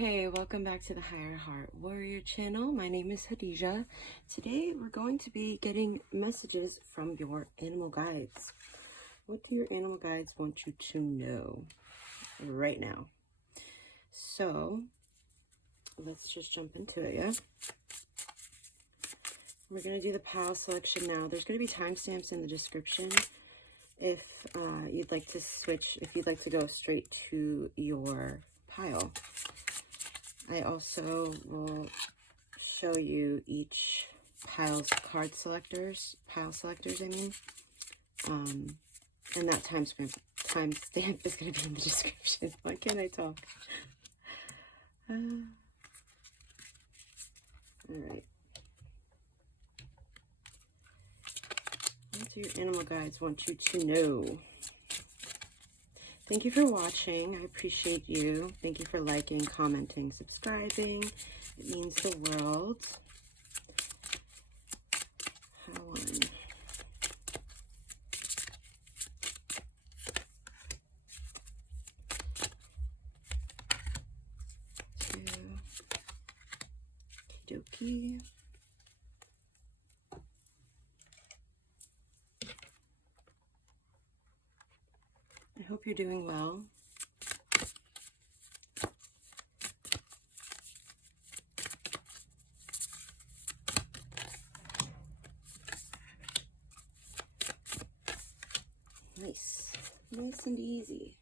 Okay, welcome back to the Higher Heart Warrior channel. My name is Hadija. Today we're going to be getting messages from your animal guides. What do your animal guides want you to know right now? So let's just jump into it, yeah? We're going to do the pile selection now. There's going to be timestamps in the description if you'd like to switch, if you'd like to go straight to your pile. I also will show you each pile selectors, I mean. And that timestamp is going to be in the description. Why can't I talk? All right. What do your animal guides want you to know? Thank you for watching. I appreciate you. Thank you for liking, commenting, subscribing. It means the world. How one. 2. Okie dokie. I hope you're doing well. Nice. Nice and easy.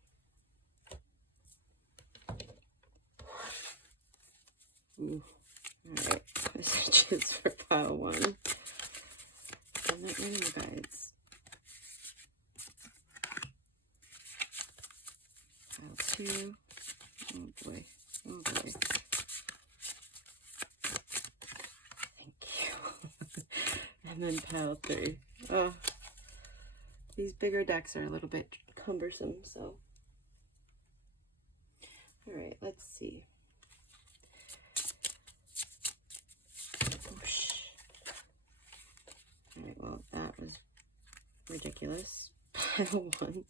Ooh. All right. Messages for pile 1. And the animal guides. Pile 2. Oh boy. Oh boy. Thank you. And then pile 3. Oh, these bigger decks are a little bit cumbersome, so. All right, let's see. Whoosh. All right, well, that was ridiculous. Pile 1.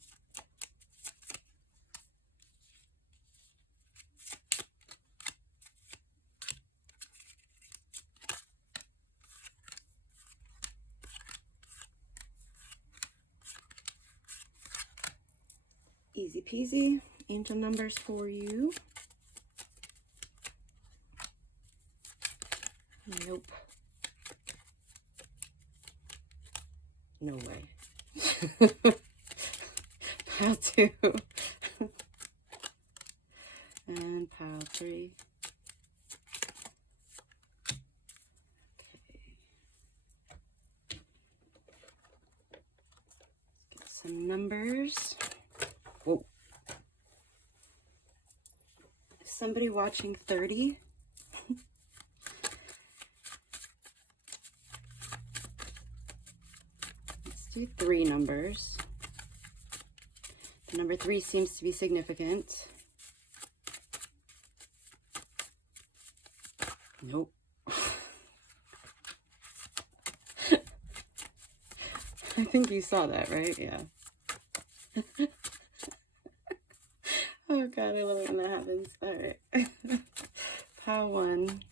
Easy peasy. Angel numbers for you. Nope. No way. Pile 2. And pile 3. Okay. Let's get some numbers. Whoa. Is somebody watching 30? Let's do 3 numbers. The number 3 seems to be significant. Nope. I think you saw that, right? Yeah. Oh god, I love it when that happens. All right. Pile 1.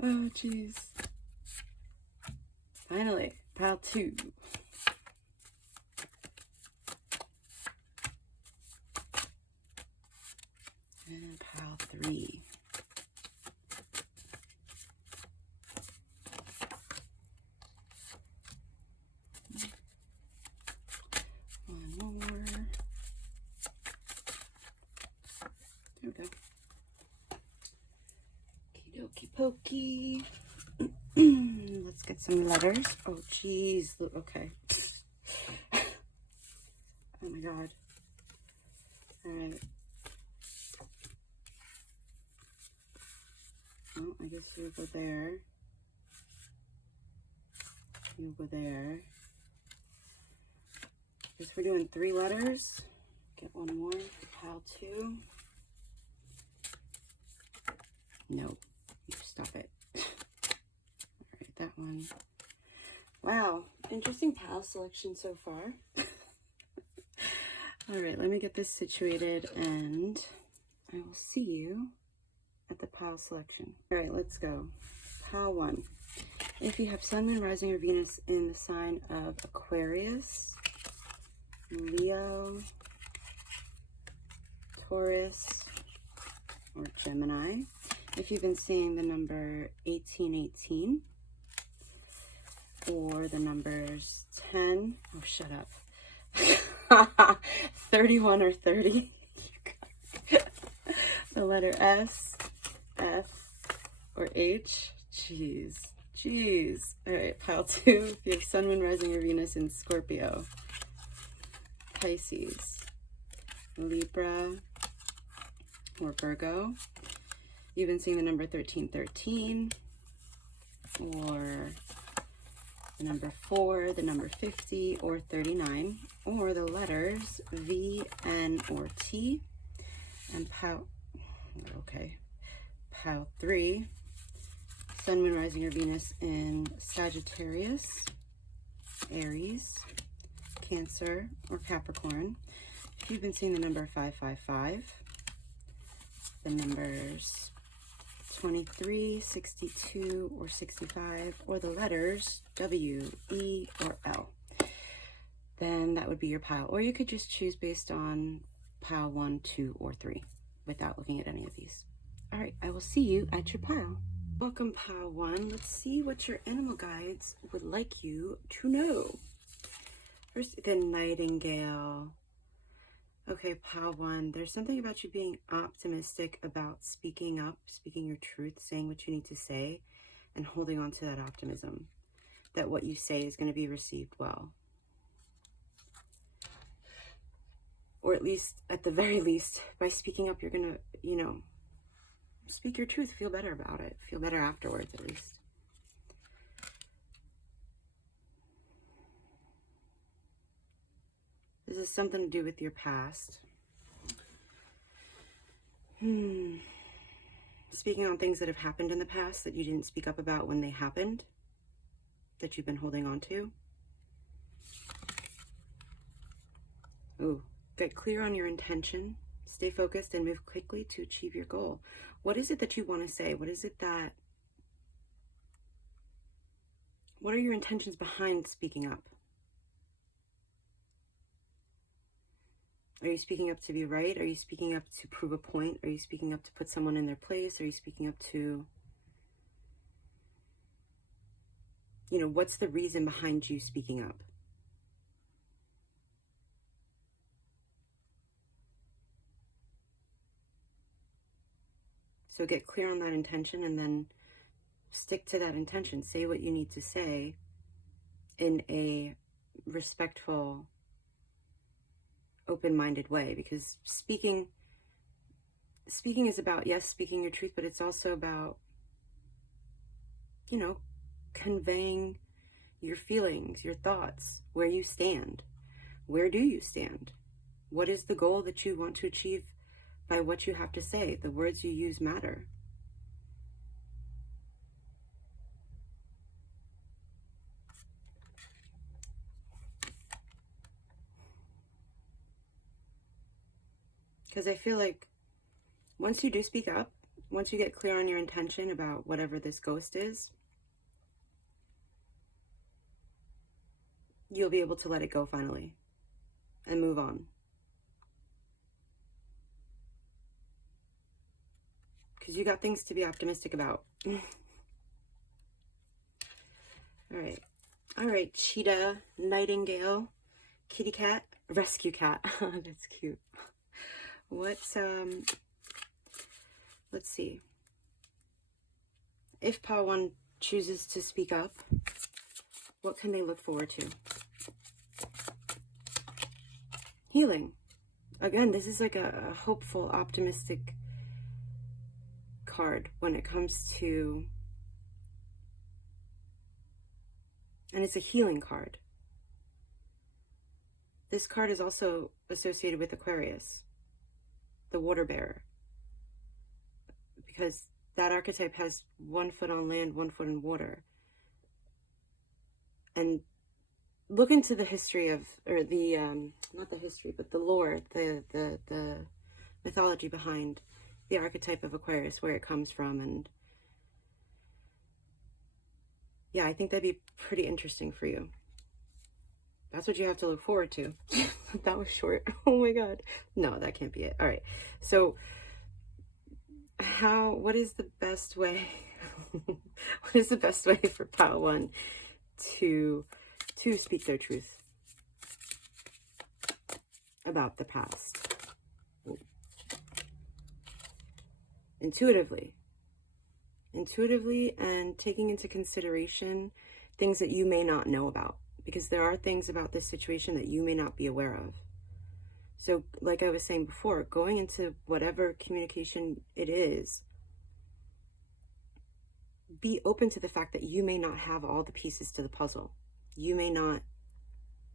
Oh jeez. Finally, pile 2. And pile 3. There we go. Okie dokie pokey. Let's get some letters. Oh, geez. Okay. Oh, my God. All right. Oh, I guess you'll go there. You'll go there. Guess we're doing 3 letters. Get one more. Pile 2. No, you stop it. All right, that one. Wow, interesting pile selection so far. All right, let me get this situated and I will see you at the pile selection. All right, let's go. Pile 1. If you have Sun, Moon, Rising, or Venus in the sign of Aquarius, Leo, Taurus, or Gemini. If you've been seeing the number 1818 or the numbers 10, oh, shut up, 31 or 30, the letter S, F, or H, jeez. All right, pile 2, if you have Sun, Moon, Rising, or Venus in Scorpio, Pisces, Libra, or Virgo. You've been seeing the number 1313, or the number 4, the number 50, or 39, or the letters V, N, or T. And pile 3, Sun, Moon, Rising, or Venus in Sagittarius, Aries, Cancer, or Capricorn. If you've been seeing the number 555, the numbers 23, 62, or 65, or the letters W, E, or L, then that would be your pile. Or you could just choose based on pile 1, 2, or 3 without looking at any of these. All right, I will see you at your pile. Welcome, pile 1. Let's see what your animal guides would like you to know. First, the Nightingale. Okay, pile 1, there's something about you being optimistic about speaking up, speaking your truth, saying what you need to say, and holding on to that optimism, that what you say is going to be received well. Or at least, at the very least, by speaking up, you're going to, you know, speak your truth, feel better about it, feel better afterwards at least. This is something to do with your past. Speaking on things that have happened in the past that you didn't speak up about when they happened, that you've been holding on to. Ooh, get clear on your intention. Stay focused and move quickly to achieve your goal. What is it that you want to say? What are your intentions behind speaking up? Are you speaking up to be right? Are you speaking up to prove a point? Are you speaking up to put someone in their place? Are you speaking up to, you know, what's the reason behind you speaking up? So get clear on that intention and then stick to that intention. Say what you need to say in a respectful, open-minded way, because speaking is about, yes, speaking your truth, but it's also about, you know, conveying your feelings, your thoughts, where you stand. Where do you stand? What is the goal that you want to achieve by what you have to say? The words you use matter. Because I feel like once you do speak up, once you get clear on your intention about whatever this ghost is, you'll be able to let it go finally and move on. Because you got things to be optimistic about. All right, cheetah, nightingale, kitty cat, rescue cat. That's cute. Let's see. If pile 1 chooses to speak up, what can they look forward to? Healing. Again, this is like a hopeful, optimistic card when it comes to, and it's a healing card. This card is also associated with Aquarius, the water bearer, because that archetype has 1 foot on land, 1 foot in water. And look into the history of, or the, not the history, but the lore, the mythology behind the archetype of Aquarius, where it comes from. And yeah, I think that'd be pretty interesting for you. That's what you have to look forward to. That was short. Oh my God. No, that can't be it. All right. So what is the best way? What is the best way for pile one to speak their truth about the past? Intuitively, and taking into consideration things that you may not know about, because there are things about this situation that you may not be aware of. So like I was saying before, going into whatever communication it is, be open to the fact that you may not have all the pieces to the puzzle. You may not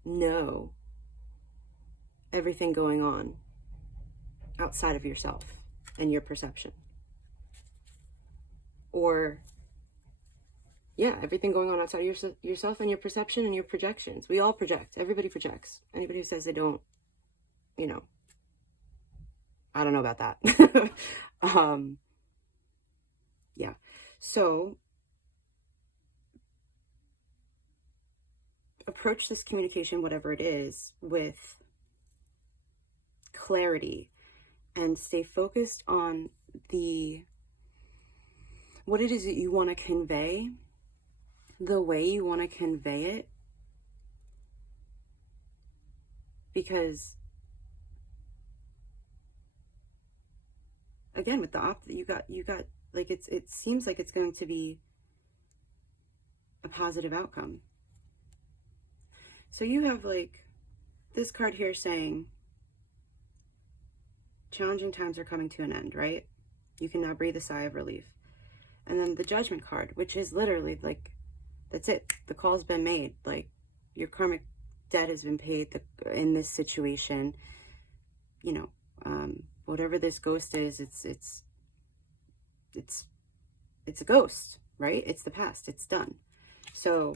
know everything going on outside of yourself and your perception. Or, yeah, everything going on outside of yourself and your perception and your projections. We all project. Everybody projects. Anybody who says they don't, you know, I don't know about that. Yeah. So approach this communication, whatever it is, with clarity, and stay focused on what it is that you want to convey, the way you want to convey it. Because again, with the you got like, it seems like it's going to be a positive outcome. So you have like this card here saying challenging times are coming to an end, right? You can now breathe a sigh of relief. And then the Judgment card, which is literally like, that's it. The call's been made. Like, your karmic debt has been paid in this situation. You know, whatever this ghost is, it's a ghost, right? It's the past. It's done. So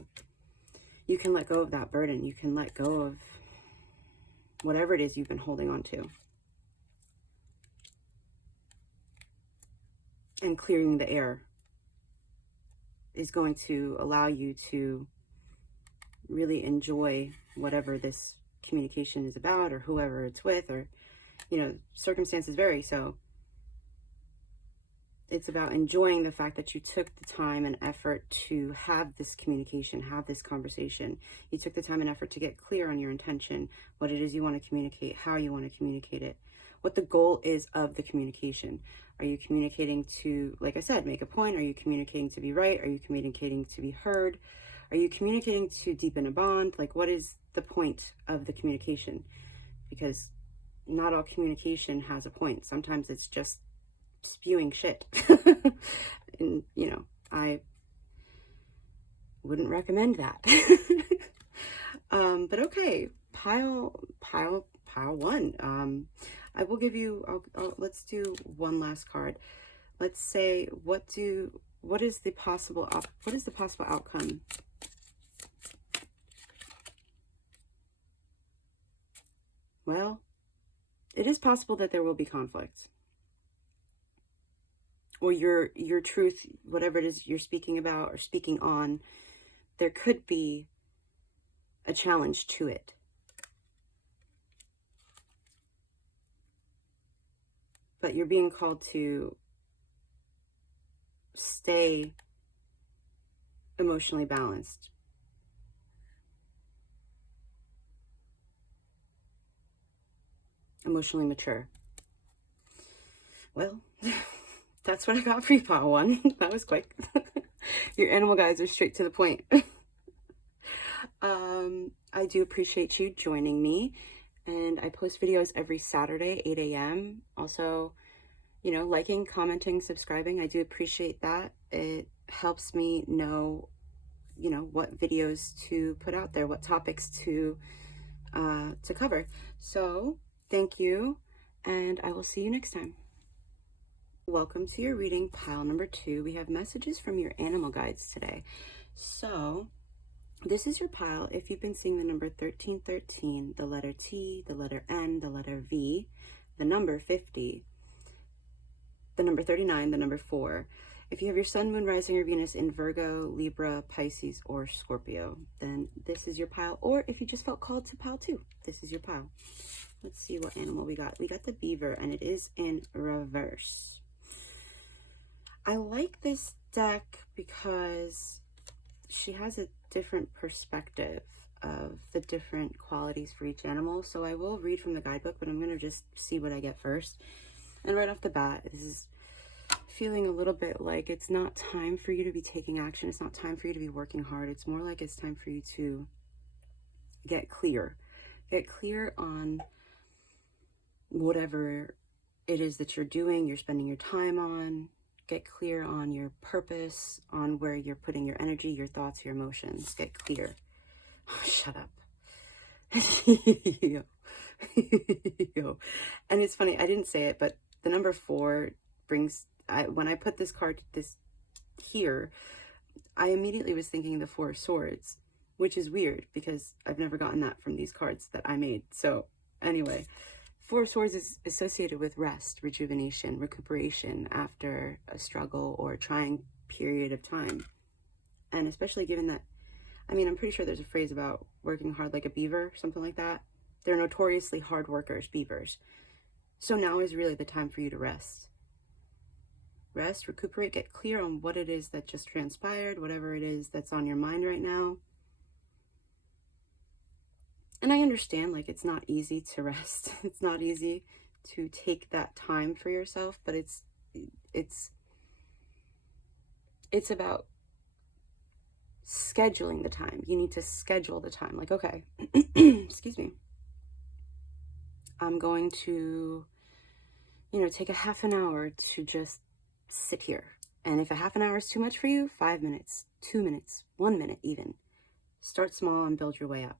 you can let go of that burden. You can let go of whatever it is you've been holding on to. And clearing the air is going to allow you to really enjoy whatever this communication is about, or whoever it's with, or, you know, circumstances vary. So it's about enjoying the fact that you took the time and effort to have this communication, have this conversation. You took the time and effort to get clear on your intention, what it is you want to communicate, how you want to communicate it, what the goal is of the communication. Are you communicating to, like I said, make a point? Are you communicating to be right? Are you communicating to be heard? Are you communicating to deepen a bond? Like, what is the point of the communication? Because not all communication has a point. Sometimes it's just spewing shit. And, you know, I wouldn't recommend that. But okay, pile one. I will give you, let's do one last card. Let's say, what is the possible outcome? Well, it is possible that there will be conflict. Or your truth, whatever it is you're speaking about or speaking on, there could be a challenge to it. But you're being called to stay emotionally balanced. Emotionally mature. Well, that's what I got for you, pile one. That was quick. Your animal guides are straight to the point. I do appreciate you joining me. And I post videos every Saturday, 8 a.m. Also, you know, liking, commenting, subscribing. I do appreciate that. It helps me know, you know, what videos to put out there, what topics to cover. So thank you, and I will see you next time. Welcome to your reading, pile number 2. We have messages from your animal guides today. So This is your pile. If you've been seeing the number 1313, the letter T, the letter N, the letter V, the number 50, the number 39, the number 4. If you have your sun, moon, rising, or Venus in Virgo, Libra, Pisces, or Scorpio, then this is your pile. Or if you just felt called to pile 2, this is your pile. Let's see what animal we got. We got the beaver, and it is in reverse. I like this deck because she has a different perspective of the different qualities for each animal. So I will read from the guidebook, but I'm going to just see what I get first. And right off the bat, this is feeling a little bit like it's not time for you to be taking action. It's not time for you to be working hard. It's more like it's time for you to get clear. Get clear on whatever it is that you're doing, you're spending your time on. Get clear on your purpose, on where you're putting your energy, your thoughts, your emotions. Get clear. Oh, shut up. Yo. And it's funny, I didn't say it, but the number 4 brings, when I put this card here, I immediately was thinking the 4 of Swords, which is weird because I've never gotten that from these cards that I made. So anyway, 4 of Swords is associated with rest, rejuvenation, recuperation after a struggle or a trying period of time. And especially given that, I mean, I'm pretty sure there's a phrase about working hard like a beaver, something like that. They're notoriously hard workers, beavers. So now is really the time for you to rest. Rest, recuperate, get clear on what it is that just transpired, whatever it is that's on your mind right now. And I understand, like, it's not easy to rest. It's not easy to take that time for yourself, but it's about scheduling the time. You need to schedule the time. Like, okay, excuse me. I'm going to, take a half an hour to just sit here. And if a half an hour is too much for you, 5 minutes, 2 minutes, 1 minute even. Start small and build your way up.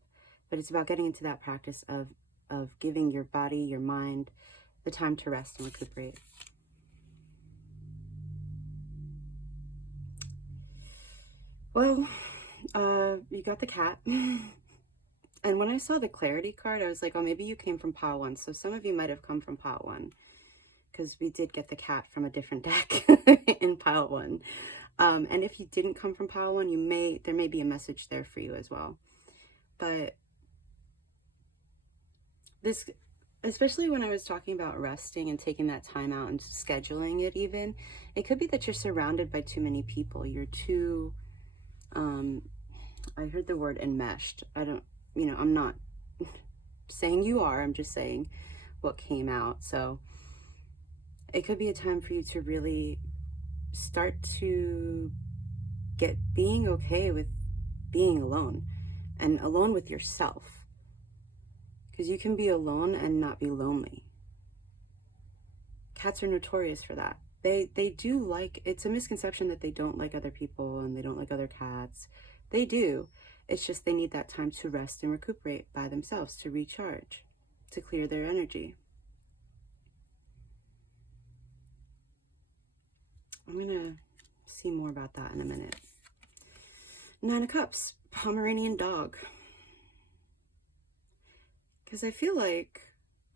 But it's about getting into that practice of giving your body, your mind, the time to rest and recuperate. Well, you got the cat. And when I saw the clarity card, I was like, oh, maybe you came from pile 1. So some of you might have come from pile 1 because we did get the cat from a different deck in pile 1. And if you didn't come from pile 1, there may be a message there for you as well. But this, especially when I was talking about resting and taking that time out and scheduling it even, it could be that you're surrounded by too many people. You're too, I heard the word enmeshed. I'm not saying you are, I'm just saying what came out. So it could be a time for you to really start to get being okay with being alone and alone with yourself. Because you can be alone and not be lonely. Cats are notorious for that. They do like, it's a misconception that they don't like other people and they don't like other cats. They do. It's just they need that time to rest and recuperate by themselves, to recharge, to clear their energy. I'm going to see more about that in a minute. 9 of Cups, Pomeranian dog. Because I feel like,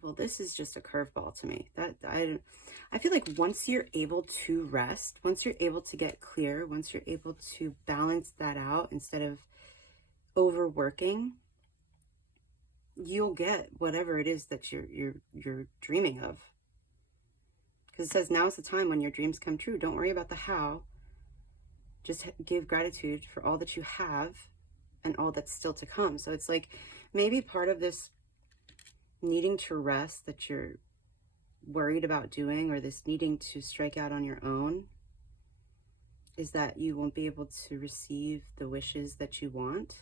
well, this is just a curveball to me. I feel like once you're able to rest, once you're able to get clear, once you're able to balance that out instead of overworking, you'll get whatever it is that you're dreaming of. Because it says now is the time when your dreams come true. Don't worry about the how. Just give gratitude for all that you have and all that's still to come. So it's like maybe part of this needing to rest that you're worried about doing, or this needing to strike out on your own, is that you won't be able to receive the wishes that you want,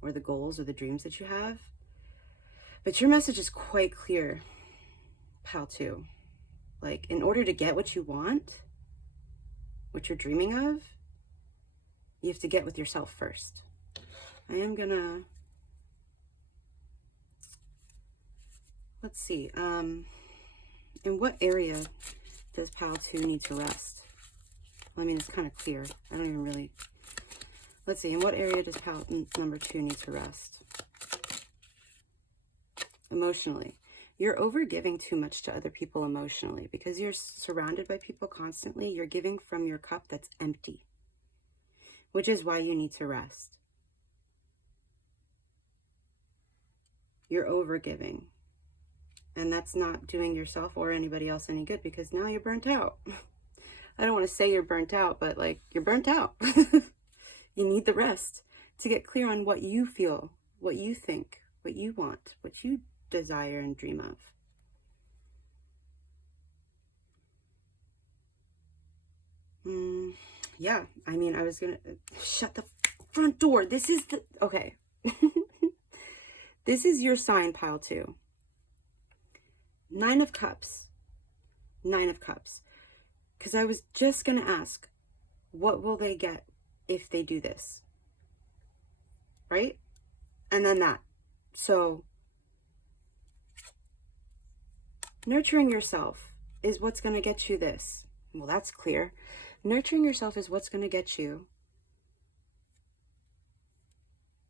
or the goals or the dreams that you have. But your message is quite clear, pal 2. Like, in order to get what you want, what you're dreaming of, you have to get with yourself first. I am gonna, let's see, in what area does pile 2 need to rest? Well, I mean, it's kind of clear. I don't even really, Let's see, in what area does pile number 2 need to rest? Emotionally. You're overgiving too much to other people emotionally because you're surrounded by people constantly. You're giving from your cup that's empty, which is why you need to rest. You're overgiving, and that's not doing yourself or anybody else any good because now you're burnt out. I don't want to say you're burnt out, but like you're burnt out. You need the rest to get clear on what you feel, what you think, what you want, what you desire and dream of. Yeah, I mean, I was gonna shut the front door. This is the, okay. This is your sign, pile 2. 9 of Cups. 9 of Cups. Because I was just gonna ask, what will they get if they do this? Right? And then that. So, nurturing yourself is what's going to get you this. Well, that's clear. Nurturing yourself is what's going to get you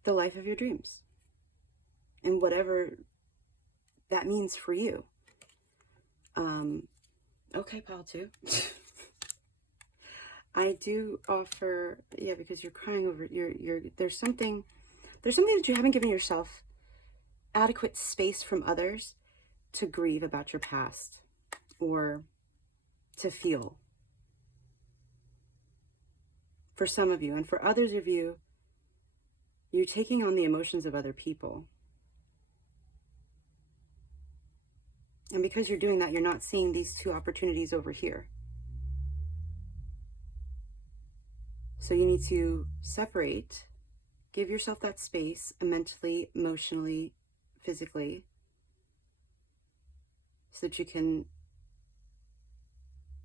the life of your dreams. And whatever that means for you. Okay, pile 2. I do offer, yeah, because you're crying over, there's something that you haven't given yourself adequate space from others to grieve about your past or to feel. For some of you, and for others of you, you're taking on the emotions of other people. And because you're doing that, you're not seeing these 2 opportunities over here. So you need to separate, give yourself that space mentally, emotionally, physically, so that you can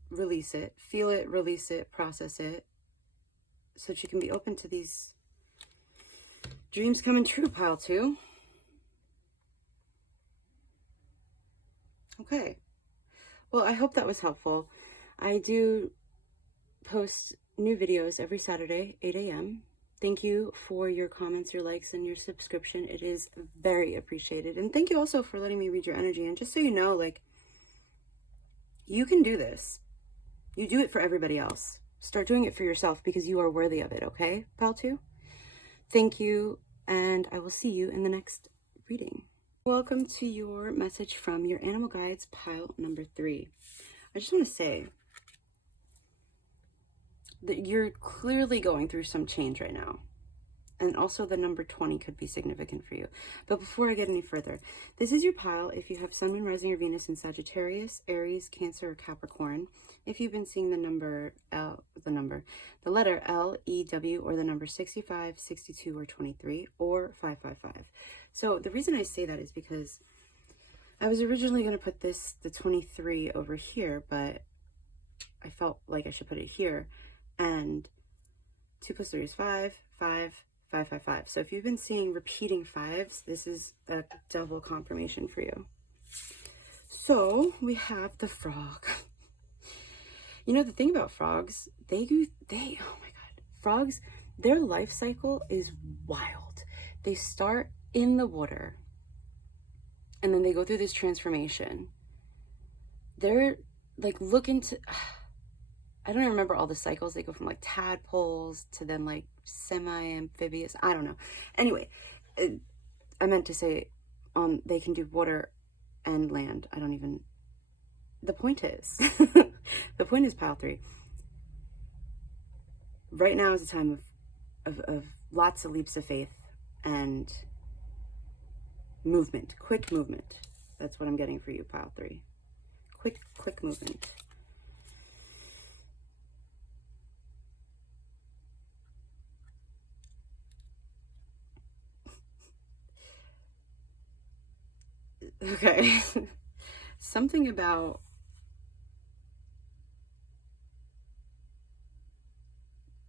release it, feel it, release it, process it, so that you can be open to these dreams coming true, pile 2. Okay. Well, I hope that was helpful. I do post new videos every Saturday, 8 a.m. Thank you for your comments, your likes, and your subscription. It is very appreciated. And thank you also for letting me read your energy. And just so you know, like, you can do this. You do it for everybody else. Start doing it for yourself because you are worthy of it, okay, pal 2? Thank you, and I will see you in the next reading. Welcome to your message from your animal guides, pile number 3. I just want to say that you're clearly going through some change right now. And also the number 20 could be significant for you. But before I get any further, this is your pile if you have Sun, Moon, Rising, or Venus in Sagittarius, Aries, Cancer, or Capricorn. If you've been seeing the letter L, E, W, or the number 65, 62, or 23, or 555. So the reason I say that is because I was originally going to put the 23 over here, but I felt like I should put it here. And 2 plus 3 is 5, 5, 5, 5, 5. So if you've been seeing repeating 5s, this is a double confirmation for you. So we have the frog. You know, the thing about frogs, oh my God, frogs, their life cycle is wild. They start in the water and then they go through this transformation. They're like, I don't even remember all the cycles. They go from like tadpoles to then like semi-amphibious. I don't know. Anyway, I meant to say they can do water and land. The point is, the point is, pile 3. Right now is a time of lots of leaps of faith and movement, quick movement. That's what I'm getting for you, pile 3. Quick movement. Okay. Something about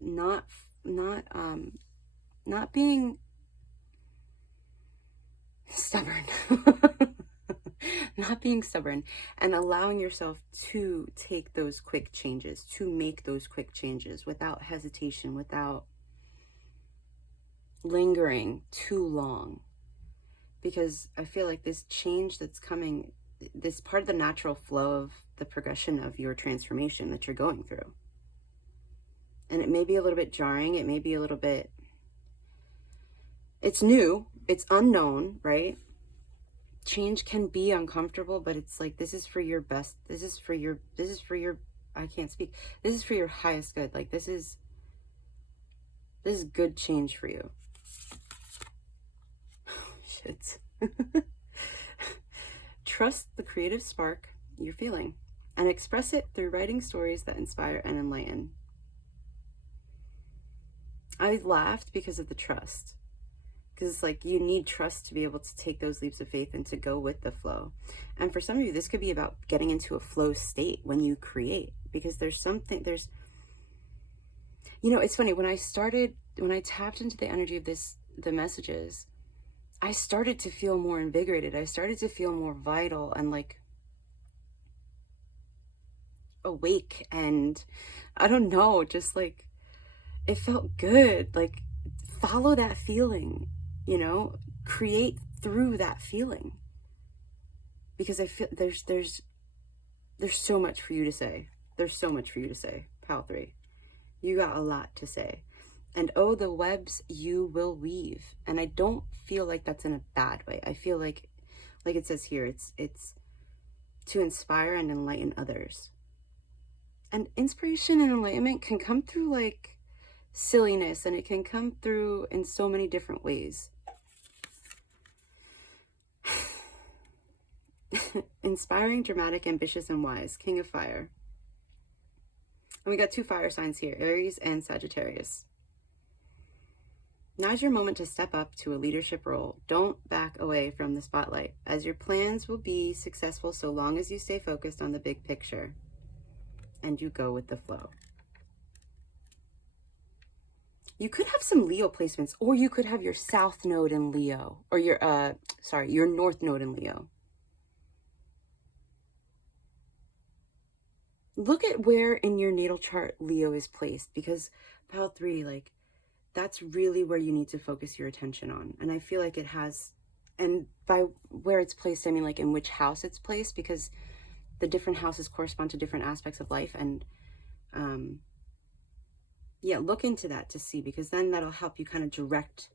not being stubborn. Not being stubborn and allowing yourself to take those quick changes, to make those quick changes without hesitation, without lingering too long, because I feel like this change that's coming, this part of the natural flow of the progression of your transformation that you're going through. And it may be a little bit jarring. It may be a little bit, it's new, it's unknown, right? Change can be uncomfortable, but it's like, this is for your best. This is for your, I can't speak. This is for your highest good. Like, this is good change for you. Shit. Trust the creative spark you're feeling and express it through writing stories that inspire and enlighten. I laughed because of the trust. Because it's like, you need trust to be able to take those leaps of faith and to go with the flow. And for some of you, this could be about getting into a flow state when you create. Because there's something, you know, it's funny, when I tapped into the energy of the messages, I started to feel more invigorated. I started to feel more vital and like awake. And I don't know, just like, it felt good. Like, follow that feeling, you know, create through that feeling. Because I feel there's so much for you to say. There's so much for you to say, Pile 3. You got a lot to say. And oh, the webs you will weave. And I don't feel like that's in a bad way. I feel like it says here, it's to inspire and enlighten others. And inspiration and enlightenment can come through like silliness, and it can come through in so many different ways. Inspiring, dramatic, ambitious, and wise. King of Fire. And we got 2 fire signs here, Aries and Sagittarius. Now's your moment to step up to a leadership role. Don't back away from the spotlight, as your plans will be successful so long as you stay focused on the big picture and you go with the flow. You could have some Leo placements, or you could have your South Node in Leo, or your North Node in Leo. Look at where in your natal chart Leo is placed, because Pile 3, like, that's really where you need to focus your attention on. And I feel like it has, and by where it's placed, I mean like in which house it's placed, because the different houses correspond to different aspects of life. And yeah, look into that to see, because then that'll help you kind of direct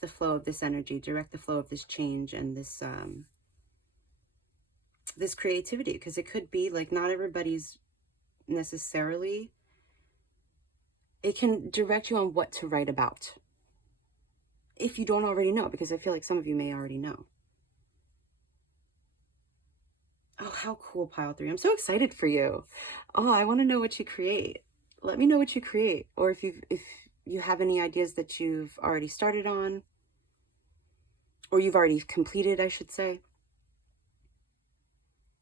the flow of this energy, direct the flow of this change and this this creativity. Because it could be like, not everybody's necessarily, it can direct you on what to write about if you don't already know, because I feel like some of you may already know. Oh, how cool, Pile 3. I'm so excited for you. Oh, I want to know what you create. Let me know what you create, or if you have any ideas that you've already started on, or you've already completed, I should say.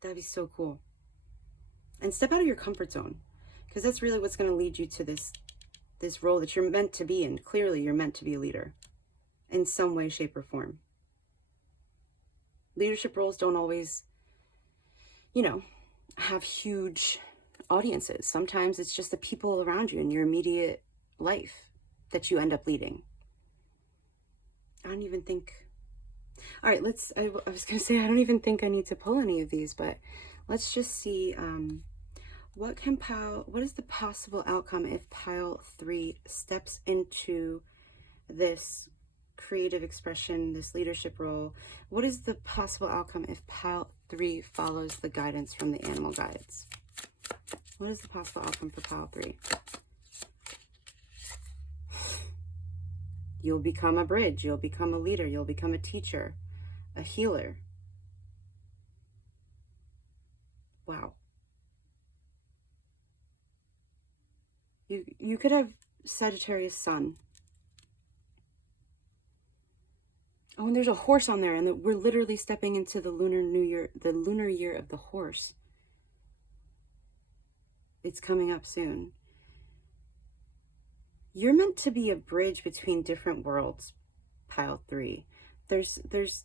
That'd be so cool. And step out of your comfort zone, because that's really what's going to lead you to this role that you're meant to be in. Clearly, you're meant to be a leader in some way, shape, or form. Leadership roles don't always, you know, have huge audiences. Sometimes it's just the people around you in your immediate life that you end up leading. I don't even think, all right, I was going to say, I don't even think I need to pull any of these, but let's just see, what is the possible outcome if Pile 3 steps into this creative expression, this leadership role? What is the possible outcome if Pile 3 follows the guidance from the animal guides? What is the possible outcome for Pile 3? You'll become a bridge. You'll become a leader. You'll become a teacher, a healer. Wow. You could have Sagittarius Sun. Oh, and there's a horse on there, and we're literally stepping into the lunar year of the horse. It's coming up soon. You're meant to be a bridge between different worlds, Pile 3. There's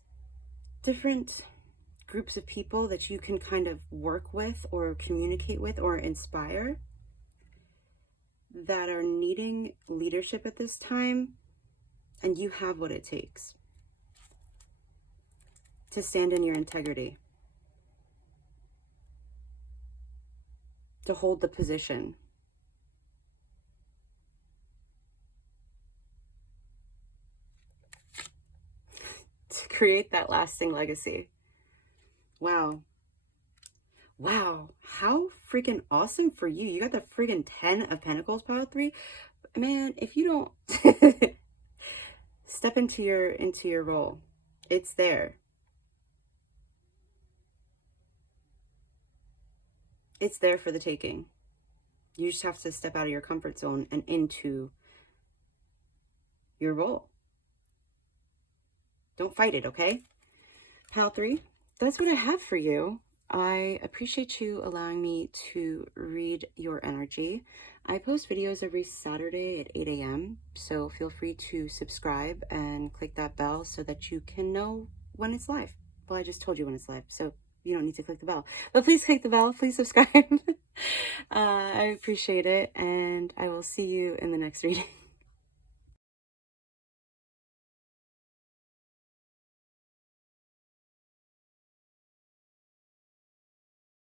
different groups of people that you can kind of work with or communicate with or inspire that are needing leadership at this time. And you have what it takes to stand in your integrity, to hold the position, to create that lasting legacy. Wow. Wow. How freaking awesome for you. You got the freaking 10 of Pentacles, pile 3. Man, if you don't step into your role, it's there. It's there for the taking. You just have to step out of your comfort zone and into your role. Don't fight it, okay? Pile 3, that's what I have for you. I appreciate you allowing me to read your energy. I post videos every Saturday at 8 a.m. So feel free to subscribe and click that bell so that you can know when it's live. Well, I just told you when it's live, so you don't need to click the bell. But please click the bell. Please subscribe. I appreciate it. And I will see you in the next reading.